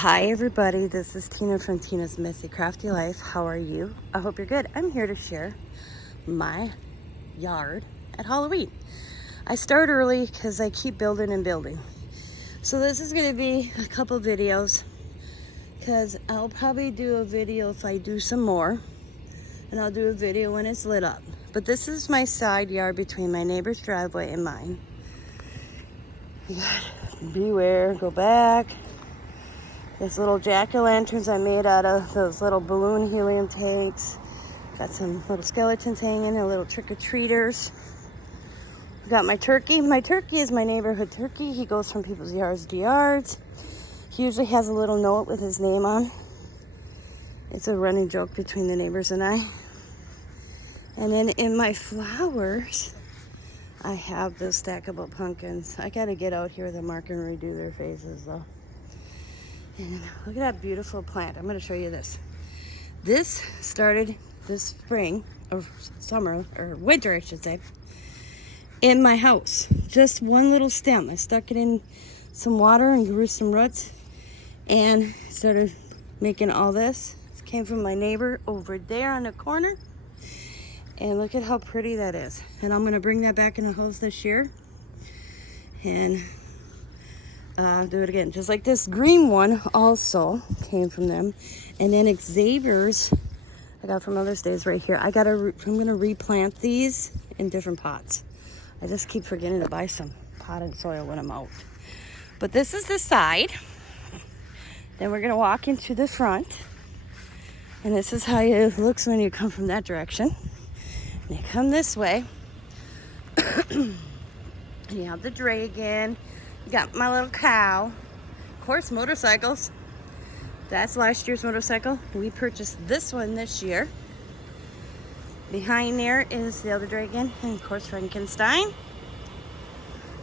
Hi everybody, this is Tina from Tina's Messy Crafty Life. How are you? I hope you're good. I'm here to share my yard at Halloween. I start early because I keep building and building. So this is going to be a couple videos because I'll probably do a video if I do some more, and I'll do a video when it's lit up. But this is my side yard between my neighbor's driveway and mine. Beware, go back. There's little jack-o'-lanterns I made out of those little balloon helium tanks. Got some little skeletons hanging and little trick-or-treaters. Got my turkey. My turkey is my neighborhood turkey. He goes from people's yards to yards. He usually has a little note with his name on. It's a running joke between the neighbors and I. And then in my flowers, I have those stackable pumpkins. I gotta get out here with a marker and redo their faces though. And look at that beautiful plant. I'm going to show you this. This started this spring, or summer, or winter I should say, in my house. Just one little stem. I stuck it in some water and grew some roots and started making all this. It came from my neighbor over there on the corner. And look at how pretty that is. And I'm going to bring that back in the house this year. And do it again, just like this green one also came from them. And then Xavier's I got from Mother's Days right here. I'm gonna replant these in different pots. I just keep forgetting to buy some potted soil when I'm out. But this is the side. Then we're gonna walk into the front, and this is how it looks when you come from that direction. And you come this way and you have the dragon. Got my little cow. Of course, motorcycles. That's last year's motorcycle. We purchased this one this year. Behind there is the other dragon, and of course Frankenstein.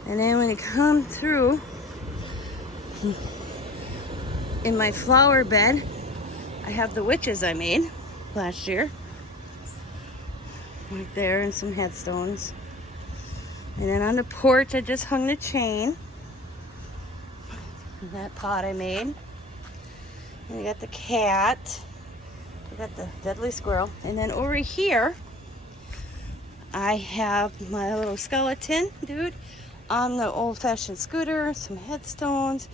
And then when you come through, in my flower bed, I have the witches I made last year. Right there, and some headstones. And then on the porch, I just hung the chain. That pot I made. And I got the cat. I got the deadly squirrel. And then over here, I have my little skeleton dude on the old-fashioned scooter, some headstones.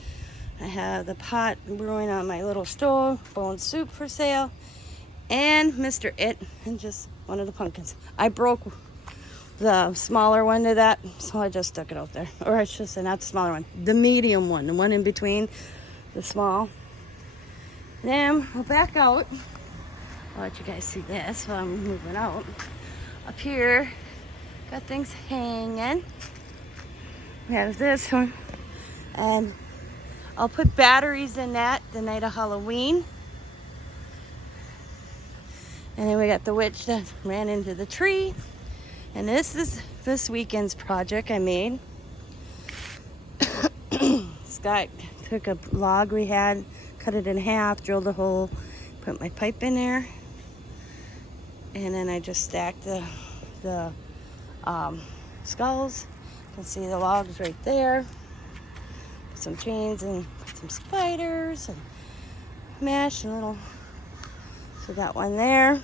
I have the pot brewing on my little stove, bone soup for sale, and Mr. It, and just one of the pumpkins. I broke the smaller one to that, so I just stuck it out there. Or I should say, not the smaller one, the medium one, the one in between the small. Then we'll back out. I'll let you guys see this while I'm moving out. Up here, got things hanging. We have this one, and I'll put batteries in that the night of Halloween. And then we got the witch that ran into the tree. And this is this weekend's project I made. Scott took a log we had, cut it in half, drilled a hole, put my pipe in there, and then I just stacked the skulls. You can see the logs right there. Put some chains and some spiders and mesh and little. So got one there.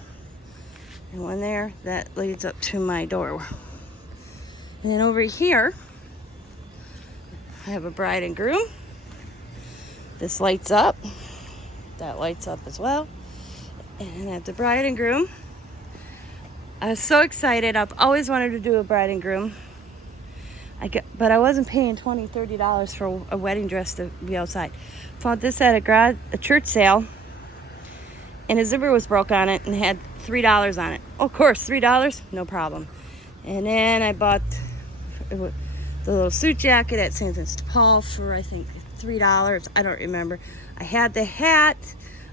And one there that leads up to my door. And then over here, I have a bride and groom. This lights up. That lights up as well. And I have the bride and groom. I was so excited. I've always wanted to do a bride and groom. But I wasn't paying $20, $30 for a wedding dress to be outside. Found this at a church sale. And a zipper was broke on it and had $3 on it. Of course, $3, no problem. And then I bought the little suit jacket at St. Vincent de Paul for, I think, $3. I don't remember. I had the hat.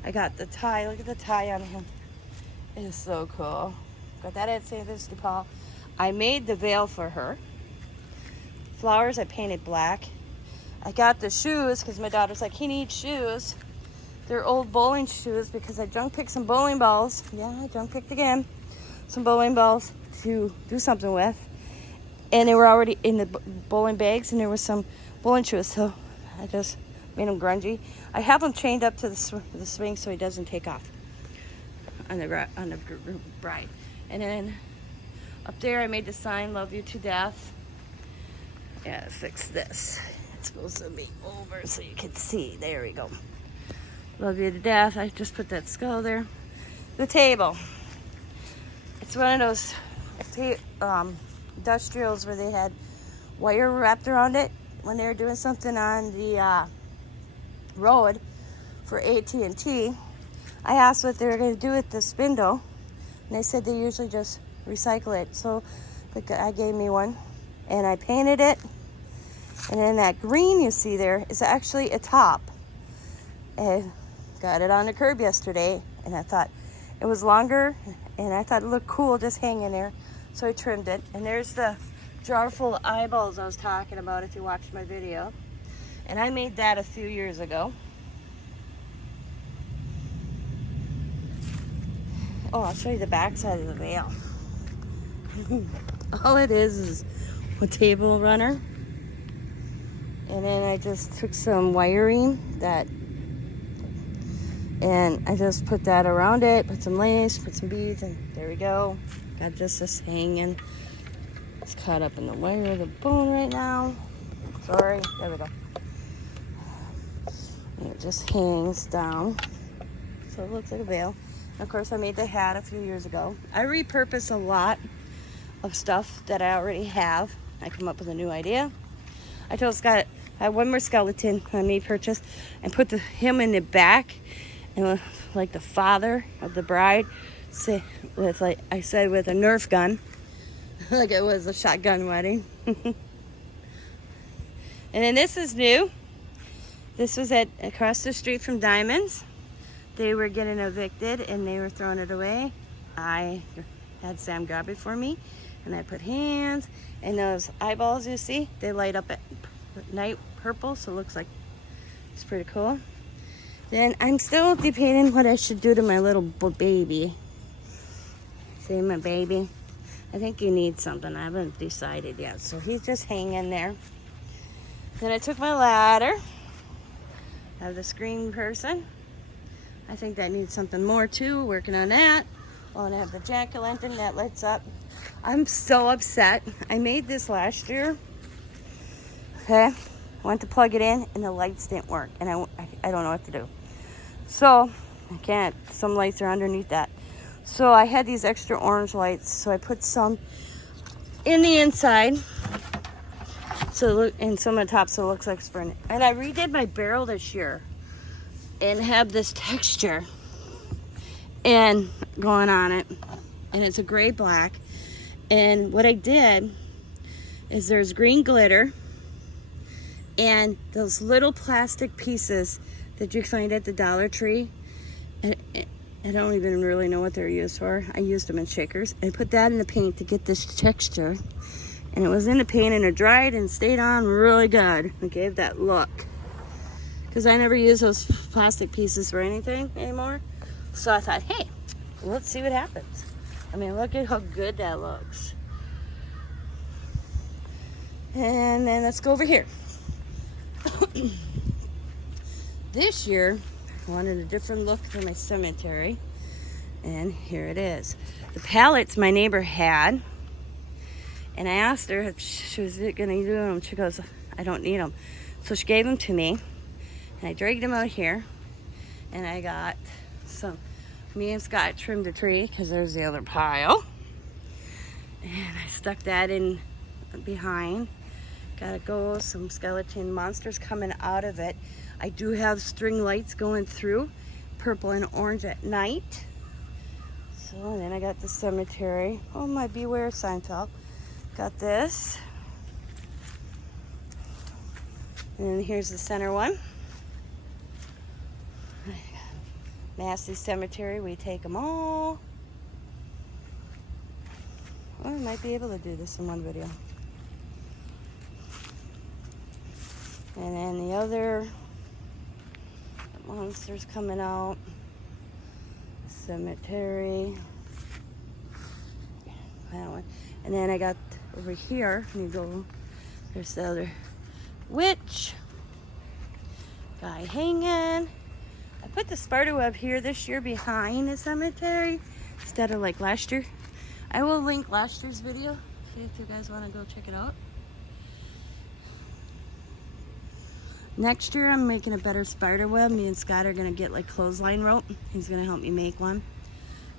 I got the tie. Look at the tie on him. It's so cool. Got that at St. Vincent de Paul. I made the veil for her. Flowers, I painted black. I got the shoes because my daughter's like, he needs shoes. They're old bowling shoes because I junk picked some bowling balls. Yeah, I junk picked again. Some bowling balls to do something with. And they were already in the bowling bags, and there was some bowling shoes. So I just made him grungy. I have him chained up to the swing so he doesn't take off on the bride. And then up there I made the sign, love you to death. Yeah, fix this. It's supposed to be over so you can see. There we go. Love you to death. I just put that skull there. The table. It's one of those industrials where they had wire wrapped around it when they were doing something on the road for AT&T. I asked what they were going to do with the spindle, and they said they usually just recycle it. So the guy gave me one, and I painted it. And then that green you see there is actually a top. And got it on the curb yesterday, and I thought it was longer, and I thought it looked cool just hanging there, so I trimmed it. And there's the jar full of eyeballs I was talking about if you watched my video. And I made that a few years ago. Oh, I'll show you the back side of the veil. All it is a table runner. And then I just took some wiring and I just put that around it, put some lace, put some beads, and there we go. Got just this hanging. It's caught up in the wire of the bone right now. Sorry, there we go. And it just hangs down. So it looks like a veil. And of course, I made the hat a few years ago. I repurpose a lot of stuff that I already have. I come up with a new idea. I told Scott I had one more skeleton I made purchase and put him in the back, and like the father of the bride, with like I said, with a Nerf gun, like it was a shotgun wedding. And then this is new. This was across the street from Diamonds. They were getting evicted and they were throwing it away. I had Sam grab it for me, and I put hands, and those eyeballs you see, they light up at night purple, so it looks like it's pretty cool. Then I'm still debating what I should do to my little baby. See my baby? I think he needs something. I haven't decided yet, so he's just hanging there. Then I took my ladder. I have the screen person. I think that needs something more too, working on that. Oh, and I have the jack-o'-lantern that lights up. I'm so upset. I made this last year. Okay, I went to plug it in and the lights didn't work, and I don't know what to do. So I can't, some lights are underneath that. So I had these extra orange lights, so I put some in the inside, so look, and some on top, so it looks like spring. And I redid my barrel this year and have this texture and going on it, and it's a gray black. And what I did is there's green glitter and those little plastic pieces that you find at the Dollar Tree. And I don't even really know what they're used for. I used them in shakers. I put that in the paint to get this texture. And it was in the paint and it dried and stayed on really good. It gave that look. Because I never use those plastic pieces for anything anymore. So I thought, hey, let's see what happens. I mean, look at how good that looks. And then let's go over here. This year, I wanted a different look for my cemetery. And here it is. The pallets my neighbor had. And I asked her if she was going to do them. She goes, I don't need them. So she gave them to me. And I dragged them out here. And I got some. Me and Scott trimmed the tree because there's the other pile. And I stuck that in behind. Gotta go, some skeleton monsters coming out of it. I do have string lights going through, purple and orange at night. So, and then I got the cemetery. Oh, my Beware Seinfeld. Got this. And then here's the center one. Massey Cemetery, we take them all. Oh, I might be able to do this in one video. And then the other monsters coming out. Cemetery. That one. And then I got over here, let me go, there's the other witch. Guy hanging. I put the spider web here this year behind the cemetery instead of like last year. I will link last year's video if you guys want to go check it out. Next year I'm making a better spider web. Me and Scott are gonna get like clothesline rope. He's gonna help me make one.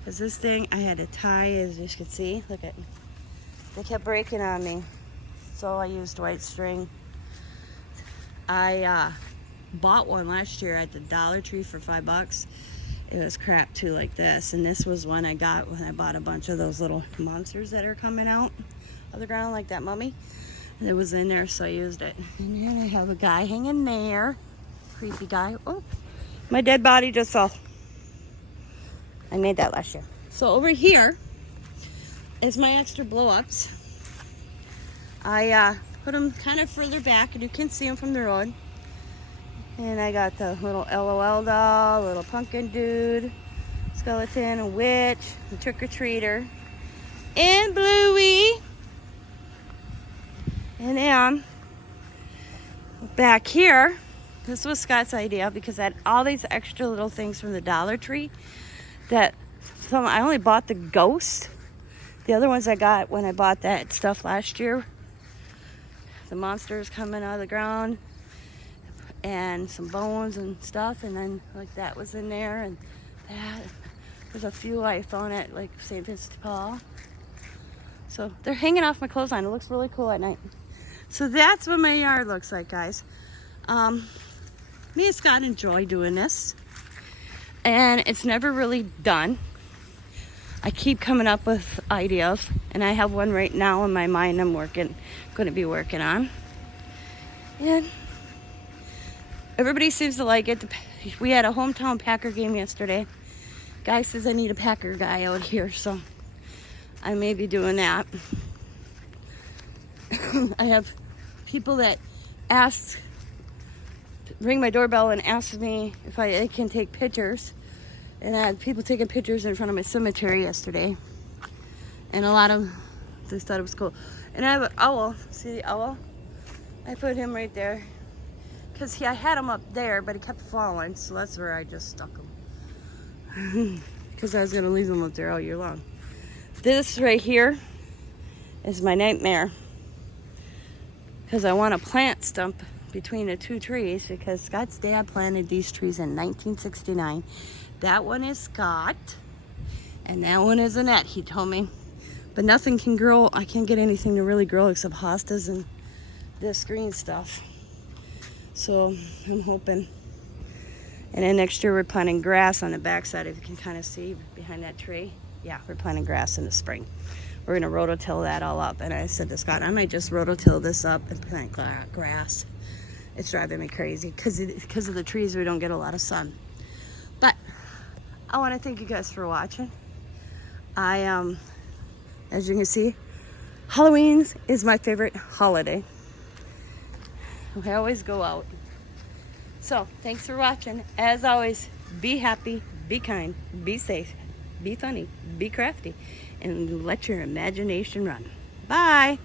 Cause this thing I had to tie, as you can see, look at, they kept breaking on me. So I used white string. I bought one last year at the Dollar Tree for $5. It was crap too, like this. And this was one I got when I bought a bunch of those little monsters that are coming out of the ground, like that mummy. It was in there, so I used it. And then I have a guy hanging there. Creepy guy. Oh, my dead body just fell. I made that last year. So over here is my extra blow-ups. I put them kind of further back, and you can see them from the road. And I got the little LOL doll, little pumpkin dude, skeleton, a witch, a trick-or-treater, and Bluey. And then back here, this was Scott's idea because I had all these extra little things from the Dollar Tree that I only bought the ghost. The other ones I got when I bought that stuff last year. The monsters coming out of the ground and some bones and stuff, and then like that was in there, and that. There's a few I found at like St. Vincent de Paul. So they're hanging off my clothesline. It looks really cool at night. So that's what my yard looks like, guys. Me and Scott enjoy doing this, and it's never really done. I keep coming up with ideas, and I have one right now in my mind I'm going to be working on. And everybody seems to like it. We had a hometown Packer game yesterday. Guy says I need a Packer guy out here, so I may be doing that. I have people that ring my doorbell and ask me if I can take pictures. And I had people taking pictures in front of my cemetery yesterday. And a lot of them just thought it was cool. And I have an owl. See the owl? I put him right there. Because I had him up there, but he kept falling. So that's where I just stuck him. Because I was going to leave him up there all year long. This right here is my nightmare. Because I want a plant stump between the two trees, because Scott's dad planted these trees in 1969. That one is Scott, and that one is Annette, he told me. But nothing can grow. I can't get anything to really grow except hostas and this green stuff. So I'm hoping. And then next year we're planting grass on the backside, if you can kind of see behind that tree. Yeah, we're planting grass in the spring. We're gonna rototill that all up. And I said to Scott, I might just rototill this up and plant grass. It's driving me crazy because of the trees. We don't get a lot of sun. But I want to thank you guys for watching. As you can see, Halloween is my favorite holiday. We always go out. So thanks for watching. As always, be happy, be kind, be safe, be funny, be crafty, and let your imagination run. Bye.